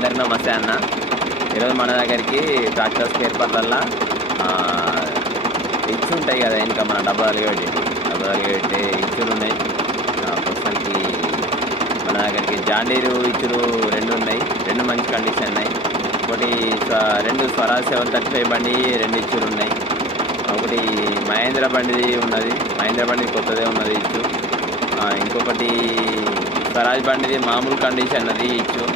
అందరికి నమస్తే అన్న. ఈరోజు మన దగ్గరికి ట్రాక్టర్ స్పేర్ పార్ట్లల్లో ఇచ్చి ఉంటాయి కదా, ఇంకా మన డబ్బాలు పెట్టి ఇచ్చులు ఉన్నాయి. ప్రస్తుతానికి మన దగ్గరికి జాండీరు ఇచ్చులు 2 ఉన్నాయి, 2 మంచి కండిషన్ ఉన్నాయి. ఒకటి 2 స్వరాజ్ 735 బండి 2 ఇచ్చులు ఉన్నాయి. ఒకటి మహేంద్ర బండిది ఉన్నది, మహేంద్ర బండి కొత్తదే ఉన్నది ఇచ్చు. ఇంకొకటి స్వరాజ్ బండిది మామూలు కండిషన్ అది ఇచ్చు.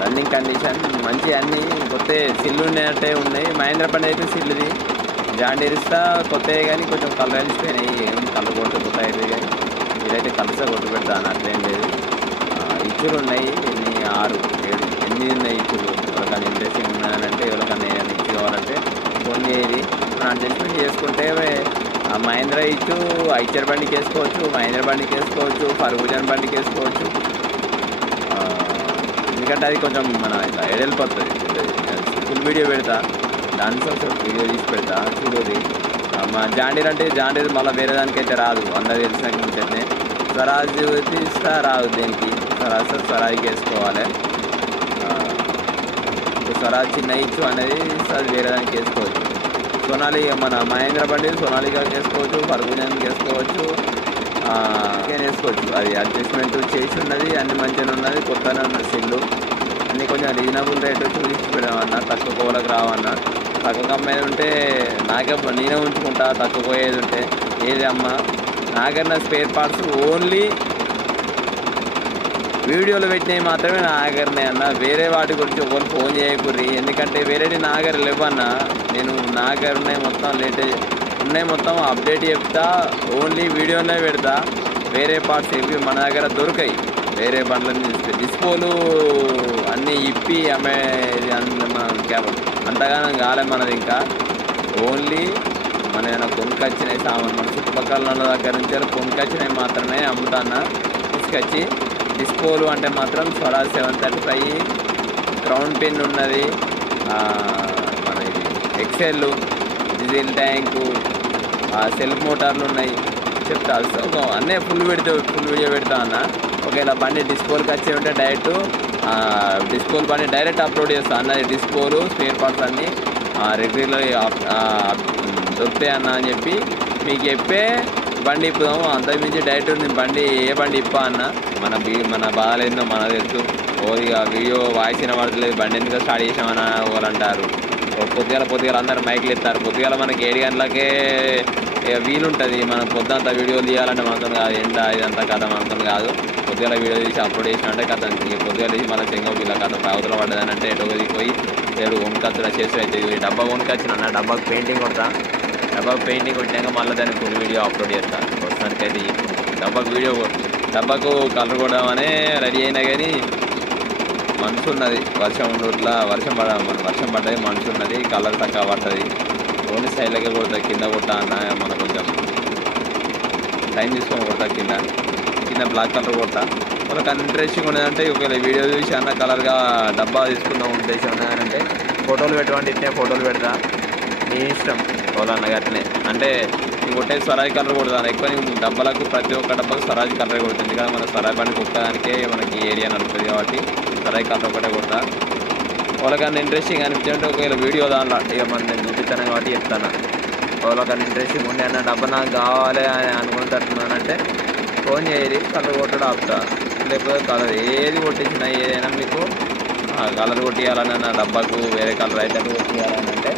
రన్నింగ్ కండిషన్ మంచి, అన్నీ కొత్త సిల్లు ఉన్నట్టే ఉన్నాయి. మహేంద్ర బండి అయితే సిల్లుది, జాండీరిస్తా కొత్తవి కానీ కొంచెం కలర్ కలిసిపోయినాయి. ఏం కలర్ కొట్టు కొత్త అవుతుంది కానీ ఇదైతే కలిసా కొట్టు పెడతాను, అట్లేం లేదు. ఇచ్చులు ఉన్నాయి, 6, 7, 8 ఉన్నాయి ఇచ్చులు. ఎవరికైనా ఇంట్రెస్టింగ్ ఉన్నాయంటే, ఎవరికైనా ఇచ్చి కావాలంటే ఫోన్ చేయది, మనం అడ్జస్ట్మెంట్ చేసుకుంటే ఆ మహేంద్ర ఇచ్చు ఐచర్ బండికి వేసుకోవచ్చు, మహేంద్ర బండికి వేసుకోవచ్చు, ఫర్గూజన్ బండికి వేసుకోవచ్చు. ఎందుకంటే అది కొంచెం మన ఇట్లా ఎడెళ్ళిపోతుంది. ఫుల్ వీడియో పెడతా, దానికోసం వీడియో తీసి పెడతా, చూడది. జాండీర్ అంటే జాండీర్ మళ్ళీ వేరే దానికైతే రాదు, అందరికి తెలిసిన ముంచే. స్వరాజ్ తీస్తా రాదు దేనికి, స్వరాజ్కి వేసుకోవాలి. స్వరాజ్ చిన్న ఇచ్చు అనేది అది వేరే దానికి వేసుకోవచ్చు. సోనాలి మన మహేంద్ర బండి సోనాలికాకి వేసుకోవచ్చు, ఫర్గూజన్కి వేసుకోవచ్చు, వేసుకోవచ్చు. అది అడ్జస్ట్మెంట్ చేసి ఉన్నది, అన్ని మంచిగా ఉన్నది, కొత్తనే ఉన్నది సిల్లు. అన్నీ కొంచెం రీజనబుల్ రేటు చూసి పెడమన్నా, తక్కువ కోలకు రావన్నా. తక్కువ కమ్మేది ఉంటే నేనే ఉంచుకుంటా, తక్కువ పోయేది ఉంటే. ఏది అమ్మా నాకన్నా స్పేర్ పార్ట్స్ ఓన్లీ వీడియోలు పెట్టినవి మాత్రమే నా ఆగరనే అన్న. వేరే వాటి గురించి ఒకరు ఫోన్ చేయకూరి, ఎందుకంటే వేరేది నా ఆగర లేవన్నా. నేను నా ఆగర ఉన్నాయి మొత్తం ఉన్నాయి, మొత్తం అప్డేట్ చెప్తా, ఓన్లీ వీడియోనే పెడతా. వేరే పార్ట్స్ ఏవి మన దగ్గర దొరికాయి, వేరే బండ్లని డిస్పోలు అన్నీ ఇప్పి అమ్మేది అంతగానం కాలే మనది. ఇంకా ఓన్లీ మన ఏమైనా కొనుకొచ్చినాయి సామాన్, మన చుట్టుపక్కల ఉన్న దగ్గర నుంచి కొనుకొచ్చినవి మాత్రమే అమ్ముతాను. తీసుకొచ్చి డిస్పోలు అంటే మాత్రం స్వరాజ్ 735 క్రౌన్ పిన్ ఉన్నది, మన ఇది ఎక్సెల్, డీజిల్ ట్యాంకు, సెల్ఫ్ మోటార్లు ఉన్నాయి. చెప్తా అన్నీ ఫుల్ వీడియో పెడతా అన్న. ఒకవేళ బండి డిస్పోల్కి వచ్చి ఉంటే డైరెక్ట్ డిస్పోల్ బండి డైరెక్ట్ అప్లోడ్ చేస్తా అన్న. డిస్పోలు స్పేర్ పార్ట్స్ అన్నీ రెగ్యులర్ దొరుకుతాయి అన్న అని చెప్పి మీకు చెప్పే బండి ఇప్పుదాము. అంతకుమించి డైరెక్ట్ నేను బండి ఏ బండి ఇప్పా అన్న. మన బాధలేందో మనకు తెలుసు. ఓదిగా వీడియో వాయిస్ వినబడలేదు, బండి ఎందుకు స్టార్ట్ చేసామని వాళ్ళు అంటారు. పొద్దుగాల అందరూ మైకులు ఎత్తారు. పొద్దుగాల మనకి 7 గంటలకే వీలుంటుంది. మనం పొద్దుంతా వీడియోలు తీయాలంటే మనతో కాదు, ఎండ ఇదంతా కథ మనతో కాదు. పొద్దుగాల వీడియో తీసి అప్లోడ్ చేసినట్టే కథ. పొద్దుగాల తీసి మళ్ళీ చెంగోపిల్ల కథ అవతల పడ్డదని అంటే ఎటో పోయి ఏడు కొనుకొచ్చుడా చేసి అయితే డబ్బా కొనుకొచ్చిన అన్న. డబ్బాకు పెయింటింగ్ కొడతా, డబ్బాకు పెయింటింగ్ కొట్టినాక మళ్ళీ దాన్ని ఫుల్ వీడియో అప్లోడ్ చేస్తాను. ప్రస్తుతానికైతే డబ్బాకు కలర్ కొడదామనే రెడీ అయినా కానీ మనసు ఉన్నది. వర్షం పడ్డది, మనసు ఉన్నది, కలర్ తక్కువ పడుతుంది. ఓన్లీ సైడ్లకే కొడతా, కింద కొట్టా అన్న. మనం కొంచెం టైం తీసుకొని కొడతా, కింద బ్లాక్ కలర్ కొడతా. వాళ్ళకి ఇంట్రెస్టింగ్ ఉన్నదంటే ఒకవేళ వీడియో చూసి అన్న కలర్గా డబ్బా తీసుకుందాం ఉద్దేశం ఉన్నదంటే ఫోటోలు పెట్టమంటే ఇట్నే ఫోటోలు పెడతా, నీ ఇష్టం. ఎవరన్నా గట్లనే అంటే నేను కొట్టేది స్వరాజ్ కలర్ కొడతాను. ఎక్కువ నేను డబ్బాలకు ప్రతి ఒక్క డబ్బాకు స్వరాజ్ కలర్ కొడుతుంది కదా. మన స్వరాజ్ బండి కుక్కడానికే మనకి ఏరియా నడుస్తుంది కాబట్టి స్వరాజ్ కలర్ ఒకటే కొడతా. వాళ్ళకన్నా ఇంట్రెస్టింగ్ అనిపించంటే ఒకవేళ వీడియో దానిలో ఇక మనం నేను చూపిస్తాను కాబట్టి చెప్తాను. వాళ్ళకన్నా ఇంట్రెస్టింగ్ ఉండే అన్న డబ్బా నాకు కావాలి అని అనుకుంటున్నానంటే ఫోన్ చేయరు, కలర్ కొట్టడం ఆపుతా. లేకపోతే కలర్ ఏది కొట్టించినా ఏదైనా మీకు కలర్ కొట్టియాలని నా డబ్బాకు వేరే కలర్ అయితే కొట్టియాలని అంటే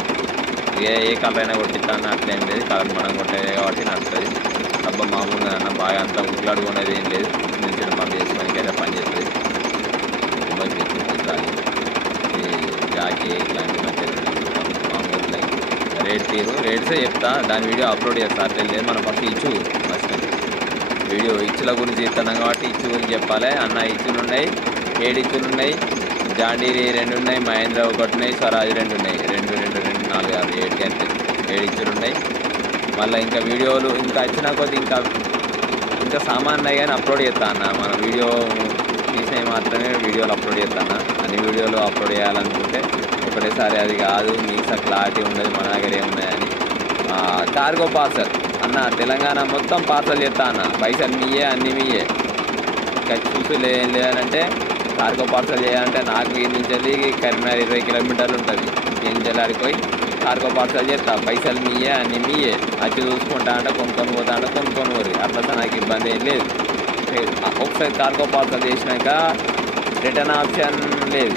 ఏ కలర్ అయినా కొట్టిస్తాను, అట్లేం లేదు. కలర్ మనం కొట్టేది కాబట్టి నడుస్తుంది. డబ్బా మామూలుగా అన్న బాగా అంతా ఉట్లాడుకునేది ఏం లేదు. మంచిగా పని చేసుకోవడానికి అయితే పని చేస్తుంది. జాకీ ఇట్లాంటి మంచిగా మామూలు రేట్సే చెప్తా, దాని వీడియో అప్లోడ్ చేస్తా. అట్లేం లేదు. మనం ఫస్ట్ ఇచ్చు వీడియో ఇచ్చుల గురించి చెప్తున్నాం కాబట్టి ఇచ్చు గురించి చెప్పాలి అన్న. ఇచ్చులు ఉన్నాయి, 7 ఇచ్చులు ఉన్నాయి, జాండీరి 2 ఉన్నాయి, మహేంద్ర 1 ఉన్నాయి, స్వరాజ్ 2 ఉన్నాయి. 2, 4, 6, 7 కంటే 7 ఇచ్చులు ఉన్నాయి. మళ్ళీ ఇంకా వీడియోలు ఇంకా వచ్చిన కొద్ది ఇంకా సామాన్ ఉన్నాయి కానీ అప్లోడ్ చేస్తా అన్న. మన వీడియో తీసినవి మాత్రమే వీడియోలు అప్లోడ్ చేస్తాను. అన్ని వీడియోలు అప్లోడ్ చేయాలనుకుంటే ఒకటేసారి అది కాదు, మీకు క్లారిటీ ఉండదు మన దగ్గర ఏమున్నాయని. కార్గో పార్సల్ అన్న, తెలంగాణ మొత్తం పార్సల్ చేస్తా అన్న. పైసలు మీయే, అన్నీ మీయే. ఇంకా చూసి లేదంటే కార్గో పార్సల్ చేయాలంటే నాకు ఈ నుంచి వెళ్ళి కరీంనగర్ 20 కిలోమీటర్లు ఉంటుంది. ఈ నుంచి వెళ్ళి ఆడిపోయి కార్గో పార్సల్ చేస్తా, పైసలు మీయే అన్ని మీయే, వచ్చి చూసుకుంటా అంటే కొనుక్కొని పోతా అంటే కొనుక్కొని పోరు, అట్లా నాకు ఇబ్బంది ఏం లేదు. ఒకసారి కార్గో పార్సల్ చేసినాక రిటర్న్ ఆప్షన్ లేదు,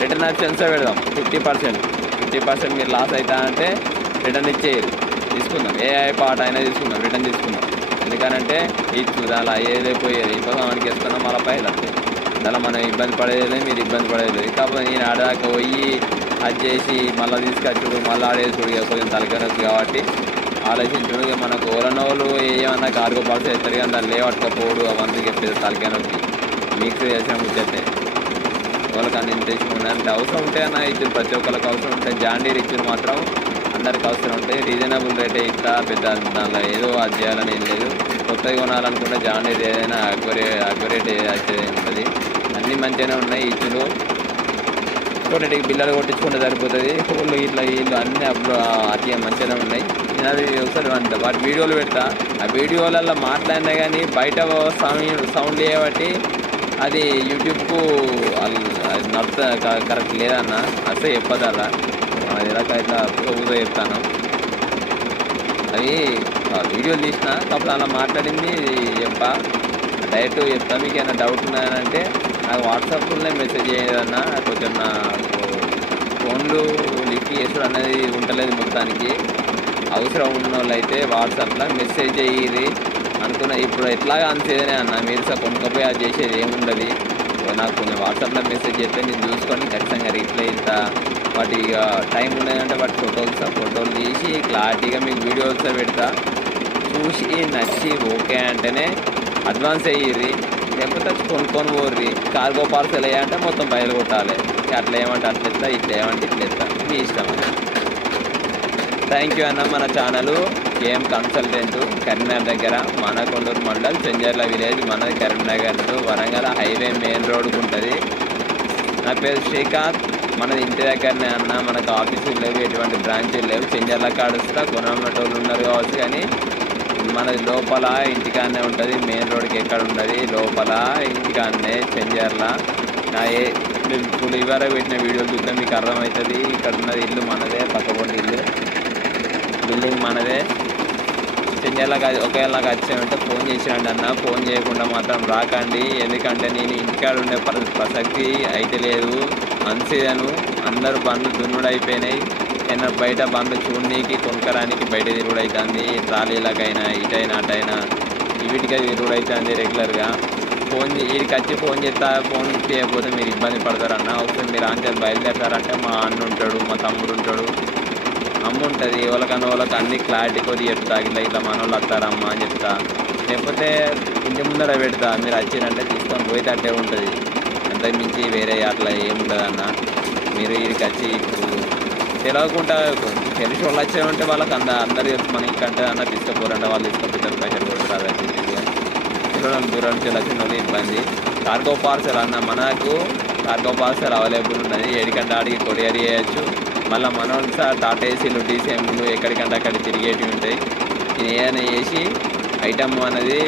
రిటర్న్ ఆప్షన్సే పెడదాం. 50% మీరు లాస్ అవుతా అంటే రిటర్న్ ఇచ్చేయరు, తీసుకుందాం. ఏ పాట అయినా తీసుకుందాం, రిటర్న్ తీసుకుందాం. ఎందుకనంటే ఇచ్చు అలా ఏదైపోయేది ఇప్పుడు మనకి వేసుకున్నాం మళ్ళీ పైలు వస్తాయి. అలా మనం ఇబ్బంది పడేది, మీరు ఇబ్బంది పడేది. కాకపోతే నేను ఆడదాకా పోయి అది చేసి మళ్ళీ తీసుకొచ్చుడు, మళ్ళీ ఆడేసుడు ఇక కొంచెం తలకనొచ్చు. కాబట్టి ఆలోచించుడు, ఇక మనకు ఓలనోళ్ళు ఏమన్నా కార్గో పార్సల్ చేస్తారు కానీ దాన్ని లేవట్టుకపోవడు అవంతా చెప్పేది తలకనొచ్చి మిక్స్ చేసిన ముచ్చట్టే. వాళ్ళకి అన్ని ఇంట్రెస్ట్ ఉన్నాయి అంటే అవసరం ఉంటే అన్న ఇచ్చారు, ప్రతి ఒక్కరికి అవసరం ఉంటే. జాండీర్ ఇచ్చారు మాత్రం అందరికి అవసరం ఉంటాయి. రీజనబుల్ రేటే ఇస్తా, పెద్ద దానిలో ఏదో అది చేయాలని ఏం లేదు. కొత్తగా కొనాలనుకుంటే జాండీర్ ఏదైనా అక్యురేట్ వచ్చేది ఉంటుంది. అన్నీ మంచిగానే ఉన్నాయి. ఇచ్చులు కొన్నిటికి బిల్లలు కొట్టించుకుంటే సరిపోతుంది. ఫోన్లు ఇట్లా వీళ్ళు అన్నీ అట్లా మంచిగానే ఉన్నాయి. నేను అది ఒకసారి అంట వాటి వీడియోలు పెడతా. ఆ వీడియోలలో మాట్లాడినా కానీ బయట సౌండ్ చేయబట్టి అది యూట్యూబ్కు అది నచ్చ కరెక్ట్ లేదన్న, అసలు చెప్పదల్లా. అది ఎలాగ ఇట్లా ఊదో చెప్తాను. అది వీడియోలు తీసిన కాకపోతే అలా మాట్లాడింది డైరెక్ట్ చెప్తా. మీకు ఏమైనా డౌట్ ఉన్నాయంటే నాకు వాట్సాప్లోనే మెసేజ్ చేయదన్నా. కొంచెం నాకు ఫోన్లు లిఫ్ట్ చేసుడు అనేది ఉండలేదు మొత్తానికి. అవసరం ఉన్న వాళ్ళు అయితే వాట్సాప్లో మెసేజ్ చేయరు అనుకున్న. ఇప్పుడు ఎట్లాగా అంతేనే అన్న, మీరు సార్ కొనుక్కపోయి అది చేసేది ఏముండదు. నాకు కొంచెం వాట్సాప్లో మెసేజ్ చేస్తే నేను చూసుకొని ఖచ్చితంగా రిప్లై ఇస్తా. వాటి ఇక టైం ఉన్నదంటే వాటి ఫోటోలు తీసి క్లారిటీగా మీకు వీడియోస్ పెడతా. చూసి నచ్చి ఓకే అంటేనే అడ్వాన్స్ అయ్యిర్రి, లేకపోతే కొనుక్కొని పోర్రి. కార్గో పార్సల్ అయ్యాలంటే మొత్తం బయలు కొట్టాలి. అట్లా ఏమంటే అట్లా ఎత్తా, ఇట్లా ఏమంటే ఇట్లా ఎత్తా, మీ ఇష్టం. థ్యాంక్ యూ అన్న. మన ఛానల్ కేఎం కన్సల్టెంట్, కరీంనగర్ దగ్గర మానకొండూరు మండల్, చెంజర్ల విలేజ్, మనది Karimnagar to Warangal highway main రోడ్కు ఉంటుంది. నా పేరు శ్రీకాంత్. మనది ఇంటి దగ్గరనే అన్న. మనకు ఆఫీసులు లేవు, ఎటువంటి బ్రాంచీలు లేవు. చెంజర్ల కాడుస్తా కొనమ్మటోళ్ళు ఉన్నారు కావచ్చు, కానీ మనది లోపల ఇంటికాడనే ఉంటుంది. మెయిన్ రోడ్కి ఎక్కడ ఉంటుంది, లోపల ఇంటికాడనే చెంజర్ల. ఇప్పుడు ఇవరకు పెట్టిన వీడియోలు చూస్తే మీకు అర్థమవుతుంది. ఇక్కడ ఉన్నది ఇల్లు మనదే, పక్కపొంటి ఇల్లు, బిల్డింగ్ మనదే. చెంజర్లకు ఒకవేళ వచ్చామంటే ఫోన్ చేసాండి అన్న. ఫోన్ చేయకుండా మాత్రం రాకండి, ఎందుకంటే నేను ఇంటికాడ ఉండే ప్రసక్తి అయితే లేదు. అన్సీజను, అందరూ బండ్లు దున్నుడు అయిపోయినాయి. ఏమన్నా బయట బండ్లు చూడనీకి కొనుక్కరానికి బయట తిరుగుడు అవుతుంది. ట్రాలీలకైనా ఇటైనా అటైనా వీటికి తిరుగుడు అవుతుంది రెగ్యులర్గా. వీడికి వచ్చి ఫోన్ చేస్తా, ఫోన్ చేయకపోతే మీరు ఇబ్బంది పడతారన్న. ఒకసారి మీరు ఆన్సర్ బయలుదేరతారంటే మా అన్న ఉంటాడు, మా తమ్ముడు ఉంటాడు, అమ్మ ఉంటుంది. వాళ్ళకి అన్ని క్లారిటీ కొద్ది చెప్తా. ఇట్లా మన వాళ్ళు వస్తారమ్మా అని చెప్తా. లేకపోతే ఇంటి ముందర పెడతా, మీరు వచ్చిరంటే తీసుకొని పోయితే అట్టే ఉంటుంది. అంతకు మించి వేరే అట్లా ఏముంటుంది అన్న. మీరు వీడికి వచ్చి ఇప్పుడు తెలియకుండా తెలిసి వాళ్ళు వచ్చామంటే వాళ్ళకి అందరు మన ఇంకంటే అన్న తీసుకుపోరంటే వాళ్ళు తీసుకుపోతారు, పైసలు కొడతారు. అది దూరం నుంచి వచ్చిన వాళ్ళు ఇబ్బంది. కార్గో పార్సల్ అన్న, మనకు కార్గో పార్సల్ అవైలబుల్ ఉన్నది. ఏడికంటే ఆడికి కొరియర్ చేయొచ్చు. మళ్ళీ మన టాటా ఏసీలు, డీసీఎంలు ఎక్కడికంటే అక్కడ తిరిగేటివి ఉంటాయి. ఇది ఏదైనా చేసి ఐటమ్ అనేది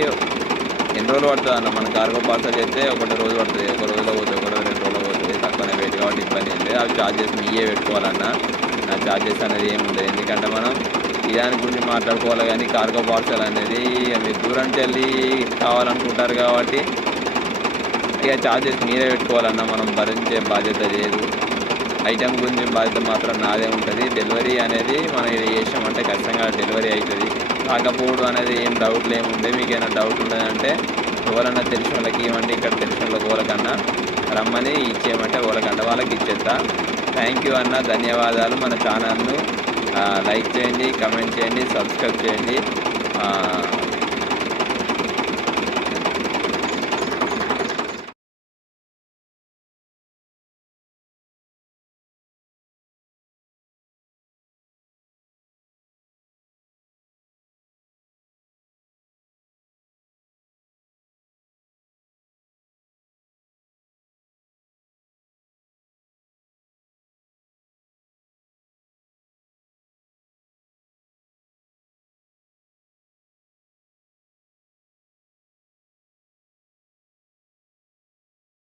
ఎన్ని రోజులు పడుతుంది అన్న. మన కార్గో పార్సల్ చేస్తే 1 రోజు పడుతుంది, 1 రోజులో పోతుంది, 2 రోజులో పోతుంది. తక్కువనే వెయిట్ కాబట్టి ఇబ్బంది ఏం లేదు. అవి ఛార్జెస్ మీయే పెట్టుకోవాలన్నా. ఆ ఛార్జెస్ అనేది ఏముండదు, ఎందుకంటే మనం దాని గురించి మాట్లాడుకోవాలి. కానీ కార్గో పార్సల్ అనేది మీరు దూరం వెళ్ళి కావాలనుకుంటారు కాబట్టి ఇక ఛార్జెస్ మీరే పెట్టుకోవాలన్నా. మనం భరించే బాధ్యత లేదు. ఐటమ్ గురించి బాధ్యత మాత్రం నాదే ఉంటుంది. డెలివరీ అనేది మనం ఇది చేసామంటే ఖచ్చితంగా డెలివరీ అవుతుంది. కాకపోవడం అనేది ఏం డౌట్లు ఏముండే. మీకు ఏమైనా డౌట్ ఉండదంటే ఎవరన్నా తెలిసిన వాళ్ళకి ఇవ్వండి. ఇక్కడ తెలిసిన వాళ్ళకి వాళ్ళకన్నా రమ్మని ఇచ్చేయమంటే వాళ్ళకి ఇచ్చేస్తా. థ్యాంక్ యూ అన్న, ధన్యవాదాలు. మన ఛానల్ను లైక్ చేయండి, కమెంట్ చేయండి, సబ్స్క్రైబ్ చేయండి.